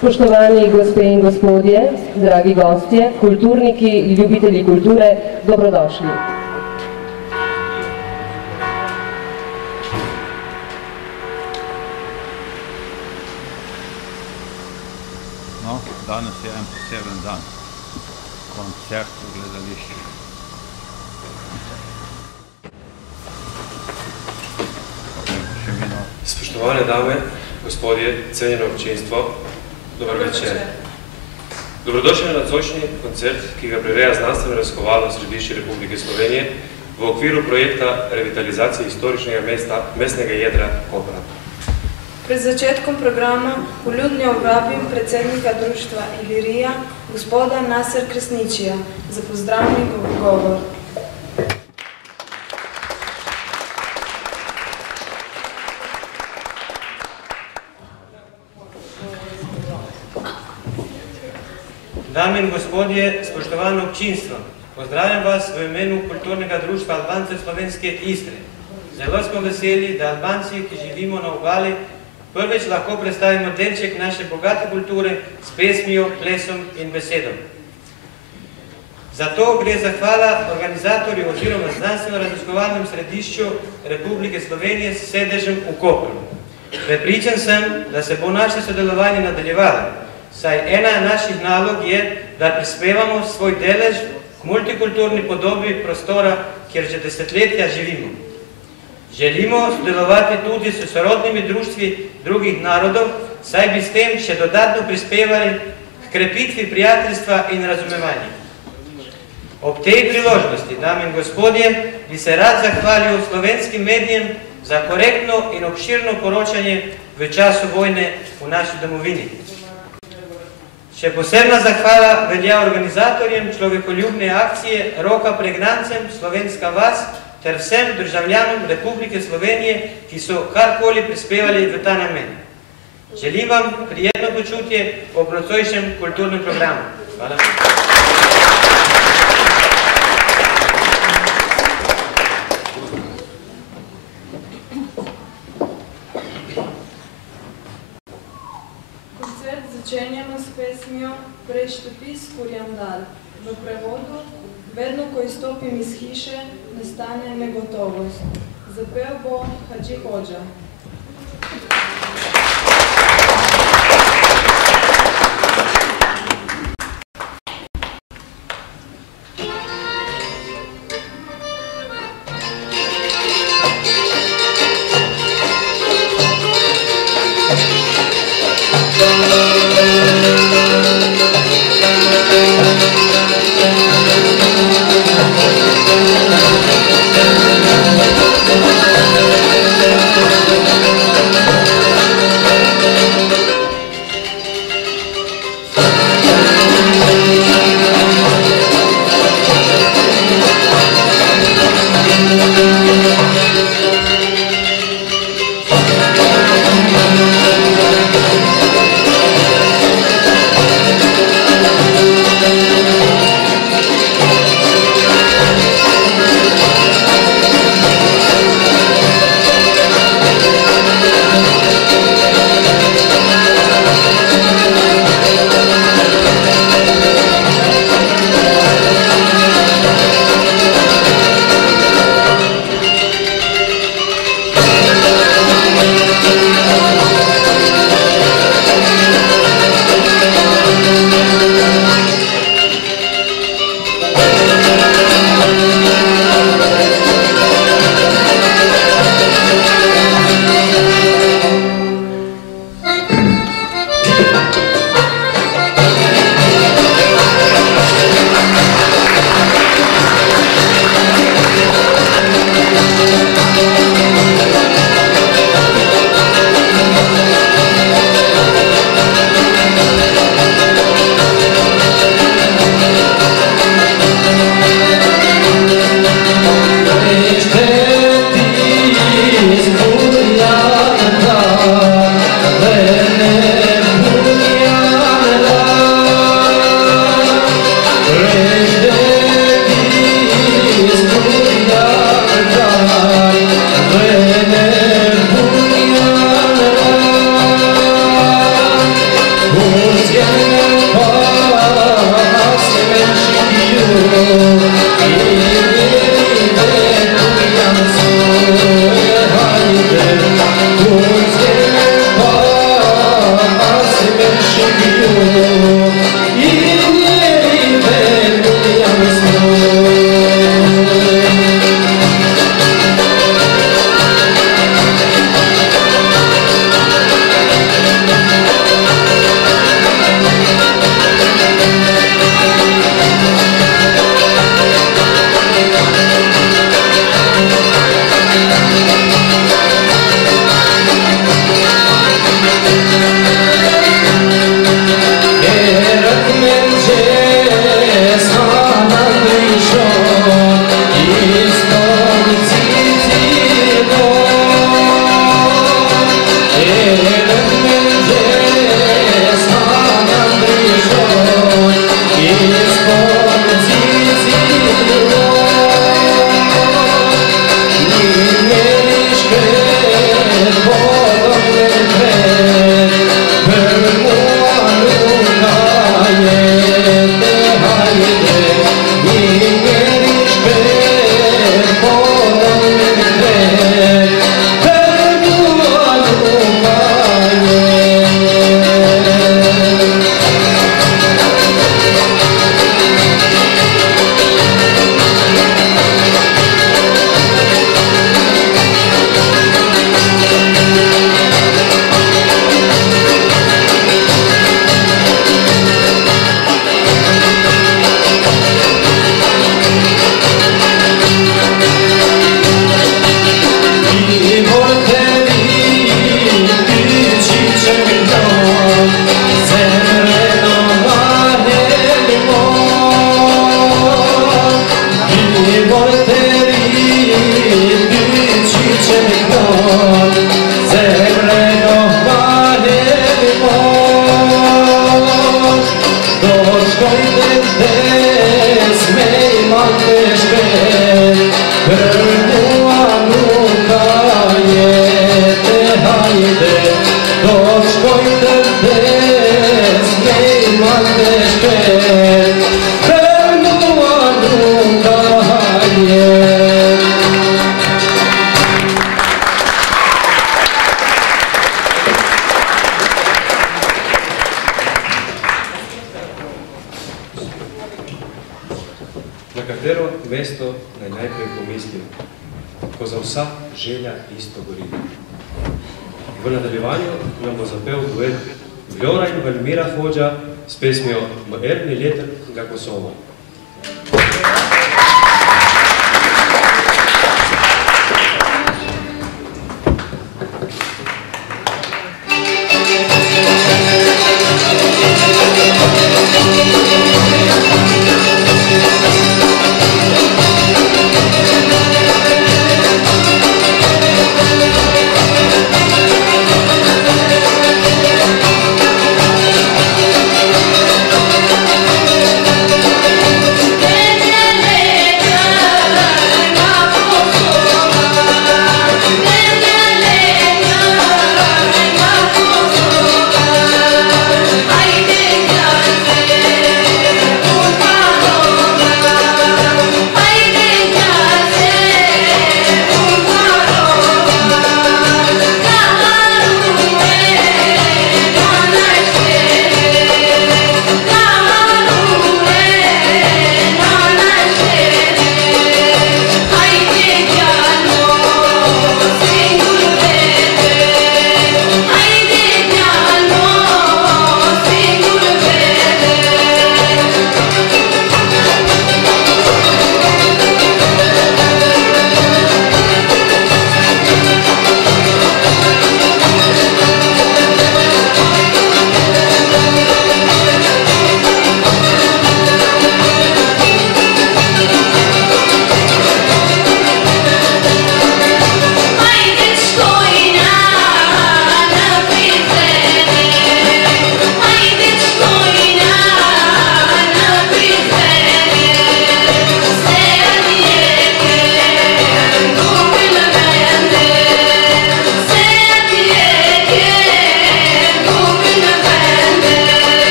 Spoštovani gospe in gospodje, dragi gostje, kulturniki, ljubitelji kulture, dobrodošli. No, danes je en poseben dan. Koncert v gledališču. Spoštovane dame, gospodje, cenjeno občinstvo, dober večer. Dobrodošli na nocojšnji koncert, ki ga prireja znanstveno-raziskovalno središče Republike Slovenije v okviru projekta revitalizacije historičnega mestnega jedra Kopra. Pred začetkom programa poljudno vabim predsednika društva Ilirija, gospoda Nasser Kresničija, za pozdravni govor. Dame in gospodje, spoštovano občinstvo, pozdravljam vas v imenu Kulturnega društva Albancev Slovenske Istre. Zelo smo veseli, da Albanci, ki živimo na obali, prvič lahko predstavimo delček naše bogate kulture s pesmijo, plesom in besedom. Zato gre zahvala organizatorju oziroma znanstveno-raziskovalnem središču Republike Slovenije s sedežem v Kopru. Prepričan sem, da se bo naše sodelovanje nadaljevalo, saj ena naših nalog je, da prispevamo svoj delež k multikulturni podobi prostora, kjer že desetletja živimo. Želimo sodelovati tudi s sorodnimi društvi drugih narodov, saj bi s tem še dodatno prispevali k krepitvi prijateljstva in razumevanja. Ob tej priložnosti, dame in gospodje, bi se rad zahvalil slovenskim medijem za korektno in obširno poročanje v času vojne v naši domovini. Še posebna zahvala velja organizatorjem človekoljubne akcije Roka pregnancem Slovenska vas ter vsem državljanom Republike Slovenije, ki so karkoli prispevali v ta namen. Želim vam prijetno počutje ob nocojšnjem kulturnem programu. Hvala. Začenjamo s pesmijo Preštopi skurjam dal. V prevodu, vedno, ko izstopim iz hiše, nastane negotovost. Zapel bo Hadži Hodža. na katero mesto naj najprej pomislim, ko za vsa želja isto gori. V nadaljevanju nam bo zapel duet Vljora in Valmira Hodža s pesmijo Erni leter ga Kosova.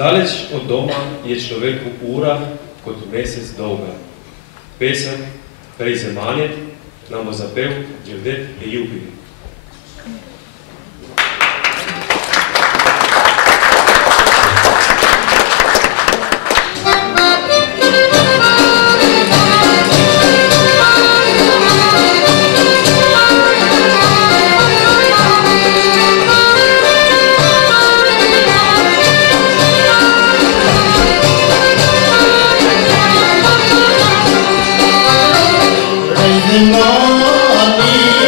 Daleč od doma je človek v urah kot mesec dolga. Pesem Prej zemanje nam bo zapel Đevdet Ejubi. Remember me,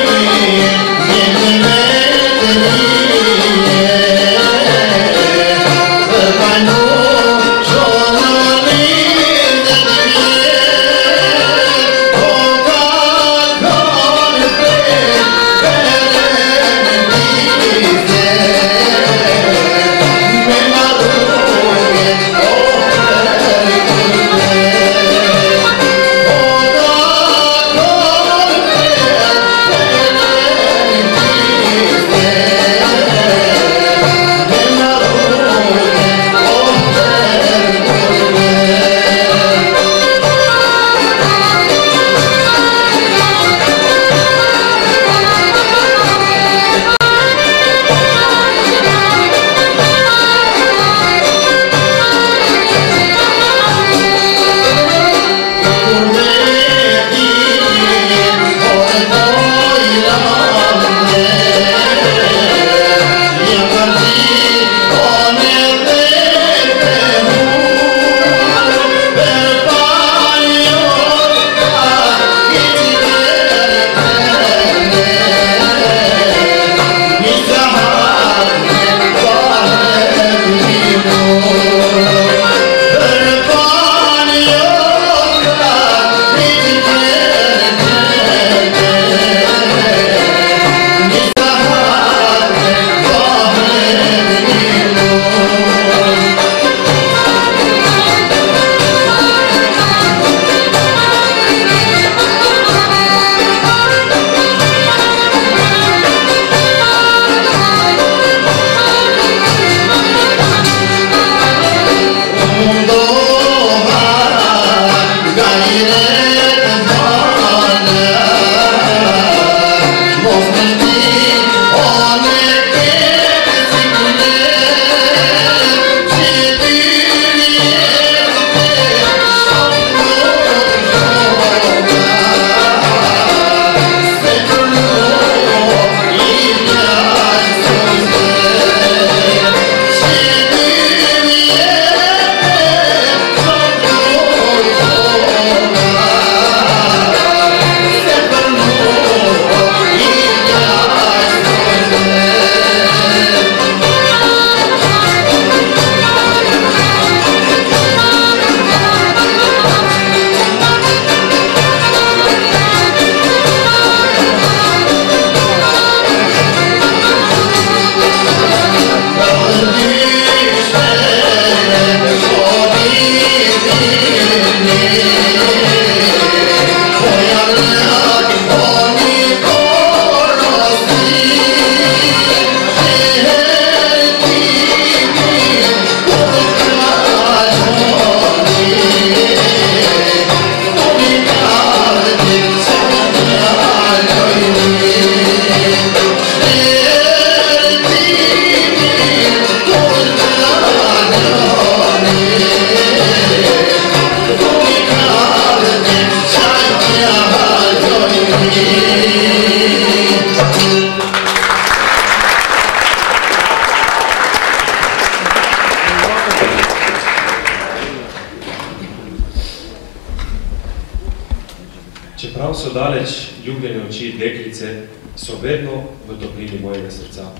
dečki, deklice so vedno v toplini mojega srca.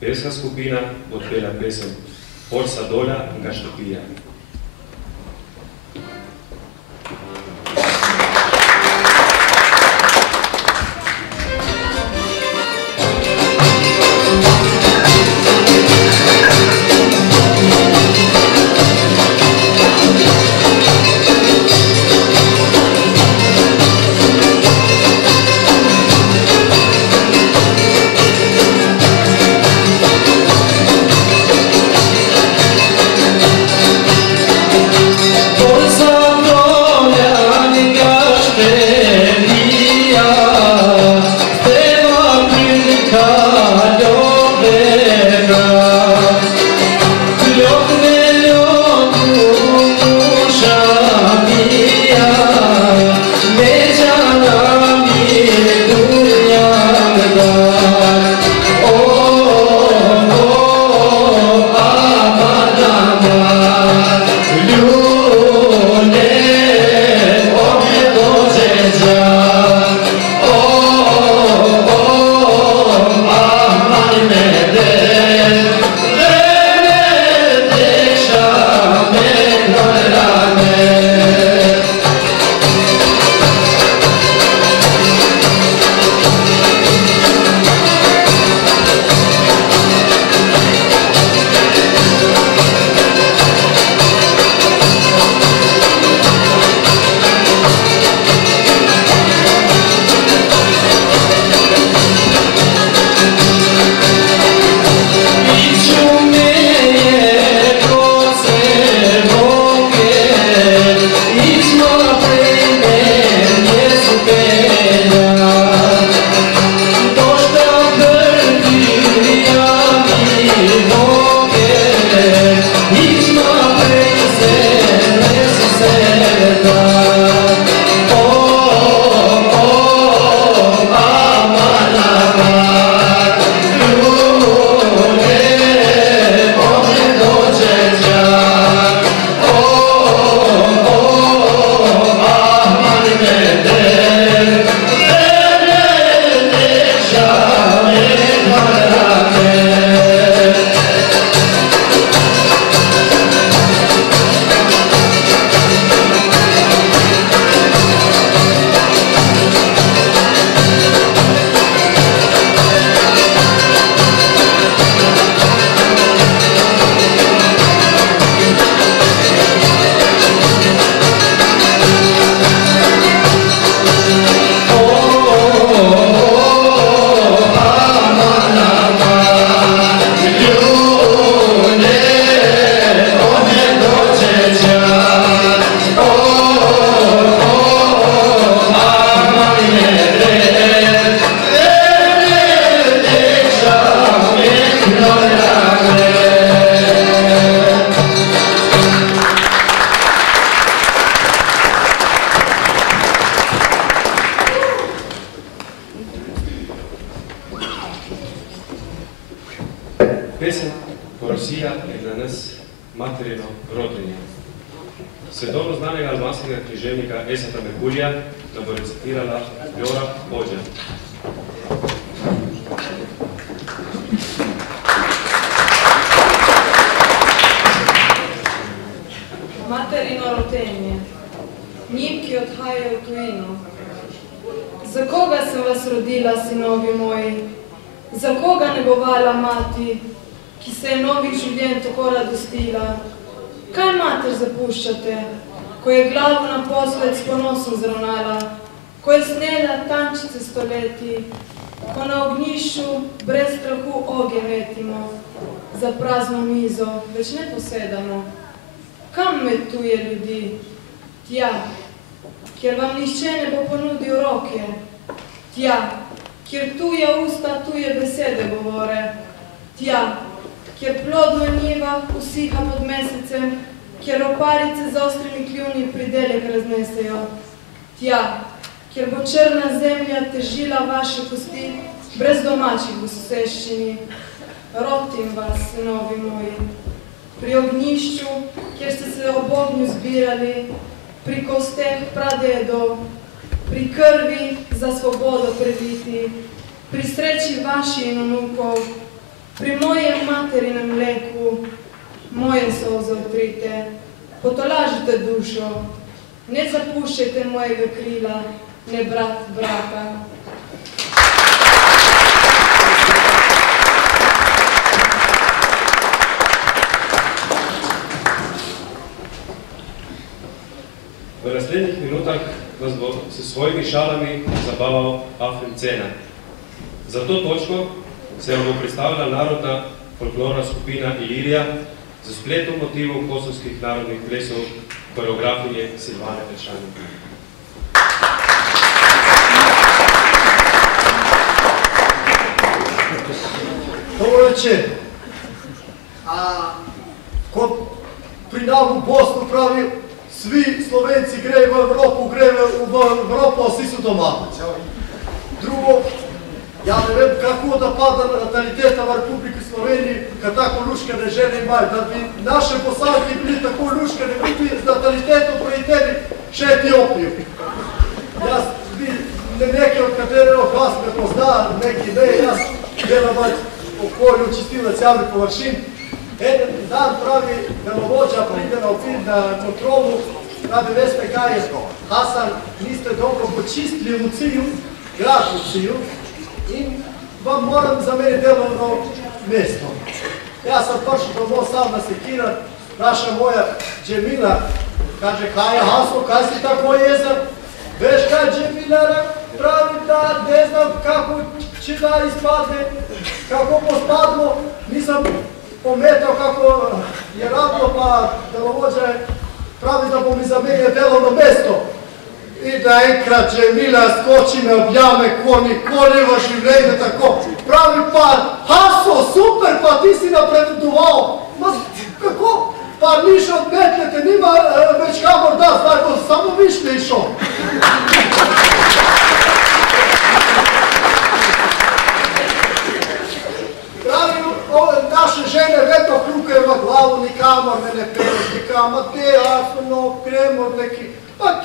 Pevska skupina odpela pesem Forza Dolja in Gaštopija. Pesem Porosija je za nas materino rotenje. Svetovno znanega albanskega književnika Esata Merkulija nam bo recitirala Jora Hođa. Materino rotenje, njim, ki odhajajo v tujino. Za koga sem vas rodila, sinovi moji? Za koga negovala mati, ki se je novih življenj tako radostila? Kaj mater zapuščate, ko je glavo na posled s ponosom zravnala, ko je snela tančice stoletij, ko na ognjišču brez strahu ogenj metimo, za prazno mizo več ne posedamo? Kam metuje ljudi? Tja, kjer vam nihče ne bo ponudil roke. Tja, kjer tuje usta tuje besede govore. Tja, kjer plodna njiva usiha pod mesecem, kjer oparice z ostrimi kljuni pridelek raznesejo. Tja, kjer bo črna zemlja težila vaše kosti brez domačih v soseščini. Rotim vas, sinovi moji, pri ognjišču, kjer ste se ob ognju zbirali, pri kosteh pradedov, pri krvi za svobodo preliti, pri sreči vaši in vnukov, pri mojem materinem mleku, moje solze utrite, potolažite dušo, ne zapuščajte mojega krila, ne brat brata. V naslednjih minutah vas bo s svojimi šalami zabaval Afrim Cena. Za to točko se vam bo predstavila narodna folklorna skupina Ilirija z spletom motivov kosovskih narodnih plesov koreografinje Silvane Pečani. Dobro večer. Kot pri nam v Bosnu pravi, svi Slovenci grejo v Evropu, a vsi so doma. Drugo, ja ne vem kako da pada nataliteta v Republiki Sloveniji, kad tako luškane žene imajo. Da bi naše Bosanke bili tako luškane, bi z natalitetom prejiteli še Etiopiju. Jaz bi nekaj od katerega vas me pozna, neki ne, jaz delam okolju čistilac javnih površin. En dan pravi delovođa pride na opin na kontrolu, pravi veste kaj je, Hasan, niste dobro počistili Luciju, grad Luciju, in vam moram zameniti delovno mesto. Jaz sam prišel domov sam na sekirat, naša moja Džemila kaže, kaj je Haso, kaj si tako jezan? Veš kaj Džemila pravi da ne znam kako će da ispadne, kako pospadlo, nisam pometao kako je radilo, pa delovođa pravi da bo mi zamenio delovno mesto. I da enkrat Džemila skoči me objame ko nikoli v življenju tako. Pravi pa, Haso, super, pa ti si napredoval. Ma kako? Pa niš odmetlete, nima već kamor da, zdaj bo samo višlje išao. Pravi, naše žene vedno klukaju v glavu, nikamor me ne peleš, nikamor, te jasno, kremo neki, pa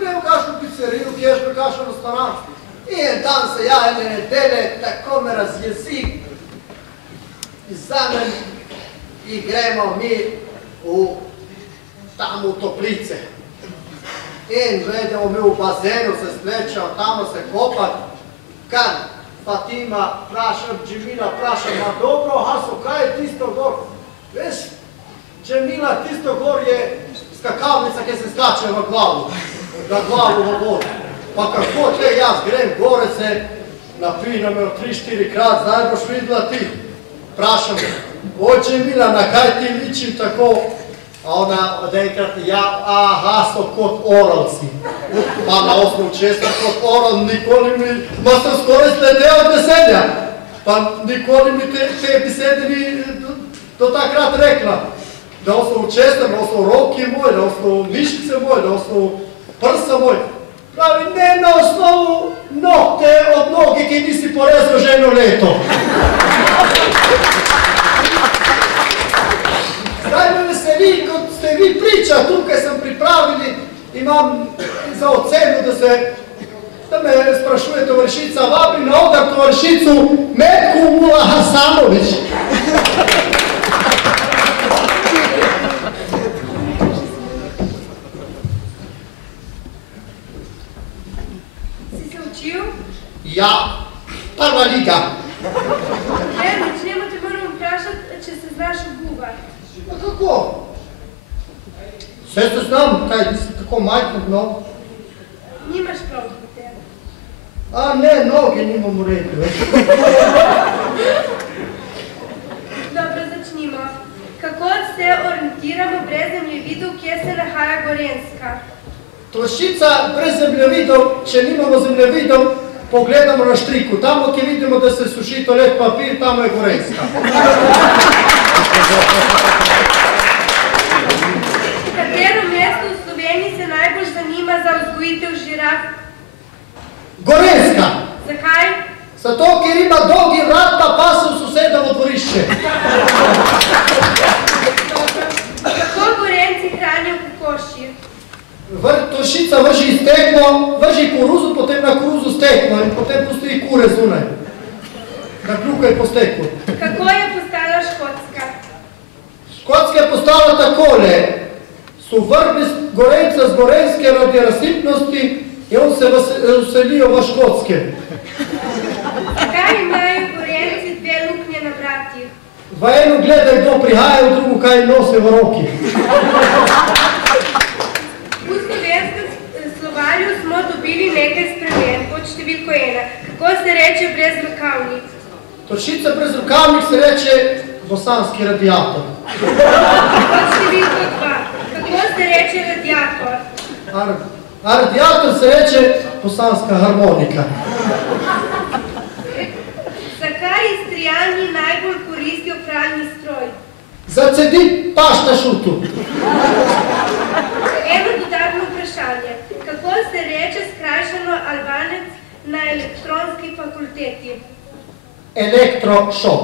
gremo kašu pizzeriju, kježbe kašu restoran. I en dan se ja jedne nedelje tako me razjezi izamen i gremo mi tamo u toplice. In vedemo mi u bazenu se splečao, tamo se kopat, kad Fatima praša, Džemila praša, ma dobro, Haso, kaj je tisto gor? Veš, Džemila, tisto gor je skakavnica kje se skače na glavu v vodu. Pa kako te jaz grem gore se napinam 3-4 krat, zdaj boš videla ti. Prašam, o Džemila, na kaj ti ličim tako? A ona od enkrat, ja, Haso, kot oral si. Pa na osnovu česa kot oral, nikoli mi, ma sam skoraj sledeo od besedja. Pa nikoli mi te besede ni do takrat rekla. Na osnovu česa, na osnovu roki moj, na osnovu mišice moj, na osnovu prsa moj. Pravi, ne na osnovu nokte od noge, ki nisi porezal že eno leto. Zdaj me veseli, kot ste vi priča, tukaj sem pripravili, imam za ocenu, da me sprašuje tovarišica, vabim na odar tovarišicu Metku Mula Hasanović. Si se učil? Ja, prva liga. Začnemo te moram vprašati, če se znaš obuvati. Pa kako? Vse se znam, kaj nisi tako majhno, no? Nimaš prav do tebe. A ne, noge nimam v redu. Dobro, začnimo. Kako se orientiramo brez zemljevidov, kje se nahaja Gorenjska? Trošica brez zemljevidov, če nimamo zemljevidov, pogledamo na štriku. Tamo, kje vidimo, da se suši toalet papir, tamo je Gorenjska. Katero mesto v Sloveniji se najbolj zanima za vzgojitev žiraf? Gorenjska! Zakaj? Zato, ker ima dolgi vrat, pa pase v sosedovo dvorišče. Kako Gorenjci hranijo kokošji? Vrt Toršica vrži steklo, vrži koruzu, potem na koruzu steklo in potem pusti kure zunaj. Da kljukaj po steklu. Kako je postala Škotska? Škotska je postala takole. Su vrgli Gorenjca z Gorenjske radi razsipnosti in on se vselijo v Škotske. Zakaj imajo Gorenjci dve luknje na vratih? V eno gledaj, kdo prihaja, v drugo kaj nose v roki. V slovenskem slovarju smo dobili nekaj sprememb pod številko 1. Kako se reče brezrokavnik? Toršica brez rokavnik se reče bosanski radiator. Pod številko 2. Kako se reče radiator? A radiator se reče bosanska harmonika. Zakaj Istrijani najbolj koristijo pralni stroj? Zacedi paš na šutu. Eno dodatno vprašanje. Kako se reče skrajšano Albanec na elektronski fakulteti? Elektrošok.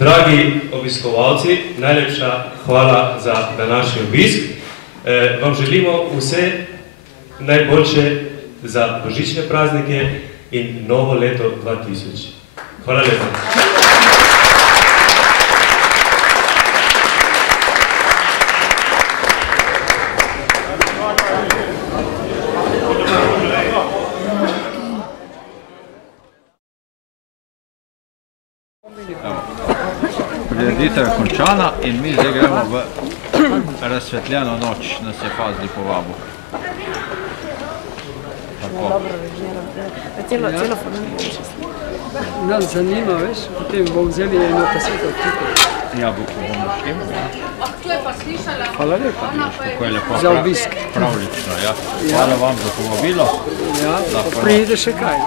Dragi obiskovalci, najlepša hvala za današnji obisk. Vam želimo vse najboljše za božične praznike in novo leto 2000. Hvala lepa. Prireditev je končana in mi zdaj gremo v razsvetljeno noč, nas je Fazli povabil. Celo familijo. Nas zanima, veš, potem bomo vzeli eno kaseto odkripo. Ja, bomo šli. To je pa slišala. Hvala lepa. Kako je lepo. Za obisk. Pravlično, ja. Hvala vam za povabilo. Ja, pa pride še kaj.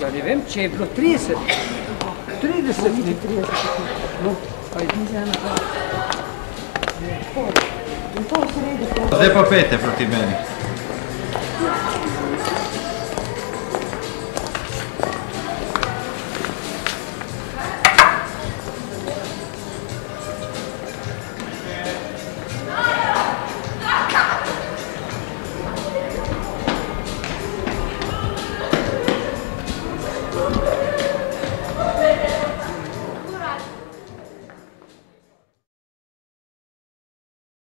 Ja, ne vem, če je bilo 30. 30 ni 30. No, ajde. Zdaj pa pejte proti meni.